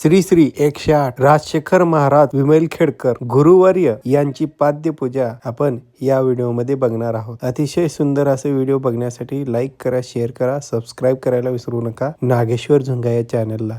श्री श्री एकशे आठ राजशेखर महाराज विमलखेडकर गुरुवर्य यांची पाद्यपूजा आपण या व्हिडिओमध्ये बघणार आहोत अतिशय सुंदर असे व्हिडिओ बघण्यासाठी लाईक करा शेअर करा सबस्क्राईब करायला विसरू नका नागेश्वर झुंगा या चॅनलला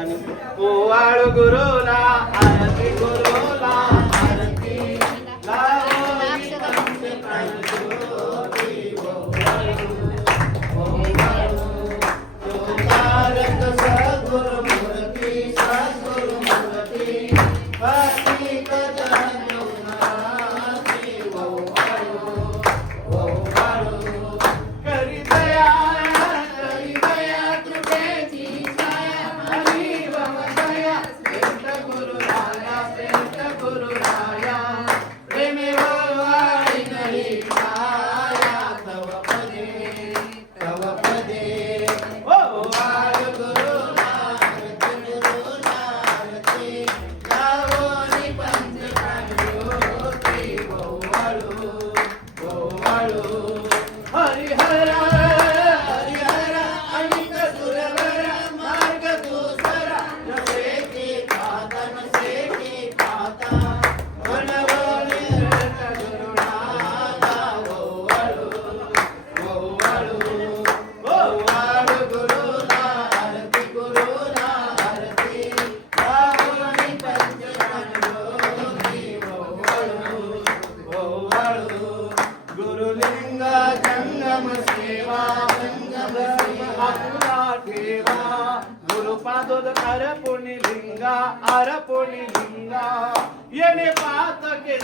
আমি ও আর গুরু না আর গুরু না ಲಿಂಗ ಅರಪುಣಿಲಿಂಗ ಲಿಂಗ ಎಣೆ ಪಾತಕ್ಕೆ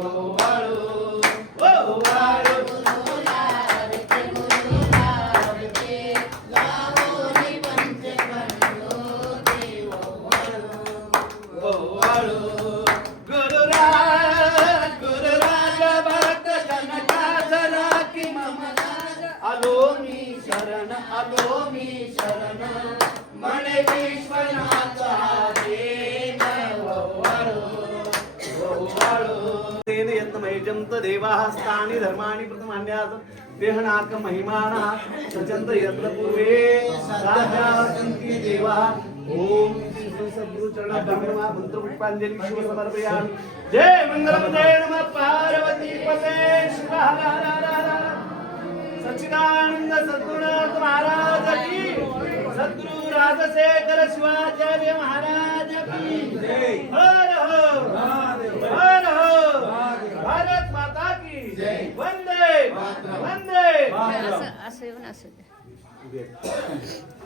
ಓ ಓ అభోమి శరణ మన విశ్వనాథ యత్నమైజంత దేవాహస్తాని ధర్మాణి ప్రథమాన్యాస దేహనాక మహిమాన సజంత యత్న పూర్వే సాధ్యాసంతి దేవా ఓం సద్గురుచరణ బ్రహ్మ జయ మంగళం జయ నమ పార్వతీ పతే శివ హర सद्गुणार्थ महाराज की सद्गुरु राजशेखर शिवाचार्य महाराज की हर हो हर हो भारत माता की वंदे वंदे असं येऊन असं